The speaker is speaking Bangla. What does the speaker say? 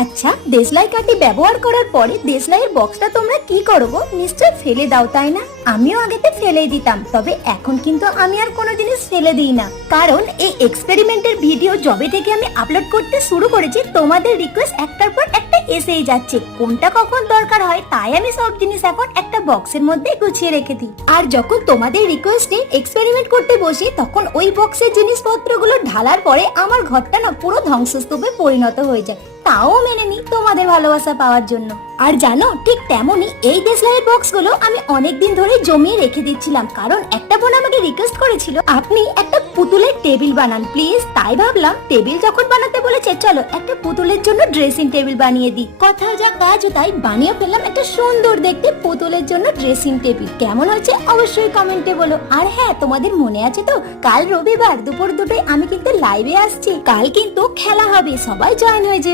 আচ্ছা, দেশলাই কাঠি ব্যবহার করার পরে দেশলাইয়ের বক্সটা তোমরা কি করো গো? নিশ্চয় ফেলে দাও, তাই না? আমিও আগেতে ফেলেই দিতাম, তবে এখন কিন্তু আমি আর কোনো জিনিস ফেলে দিই না। কারণ এই এক্সপেরিমেন্টের ভিডিও যবে থেকে আমি আপলোড করতে শুরু করেছি, তোমাদের রিকোয়েস্ট একটার পর একটা এসেই যাচ্ছে। কোনটা কখন দরকার হয় তাই আমি সব জিনিস এখন একটা বক্সের মধ্যে গুছিয়ে রেখে দিই। আর যখন তোমাদের রিকোয়েস্টে এক্সপেরিমেন্ট করতে বসি, তখন ওই বক্সের জিনিসপত্রগুলো ঢালার পরে আমার ঘরটা না পুরো ধ্বংসস্তূপে পরিণত হয়ে যায়। তাও মেনে নি তোমাদের ভালোবাসা পাওয়ার জন্য। আর জানো, ঠিক তেমনই এই দেশলাইয়ের বক্সগুলো আমি অনেকদিন ধরে জমিয়ে রেখে দিচ্ছিলাম, কারণ একটা বোন আমাকে রিকোয়েস্ট করেছিল আপনি একটা পুতুলের টেবিল বানান প্লিজ। তাই ভাবলাম টেবিল যখন বানাতে বলেছে, চলো একটা পুতুলের জন্য ড্রেসিং টেবিল বানিয়ে দিই। কথাও যা কাজও তাই, বানিয়ে ফেললাম একটা সুন্দর দেখতে পুতুলের জন্য ড্রেসিং টেবিল। কেমন হয়েছে অবশ্যই কমেন্টে বলো। আর হ্যাঁ, তোমাদের মনে আছে তো, কাল রবিবার দুপুর 2টায় আমি কিন্তু লাইভে আসছি। কাল কিন্তু খেলা হবে, সবাই জয়েন হয়ে যেও।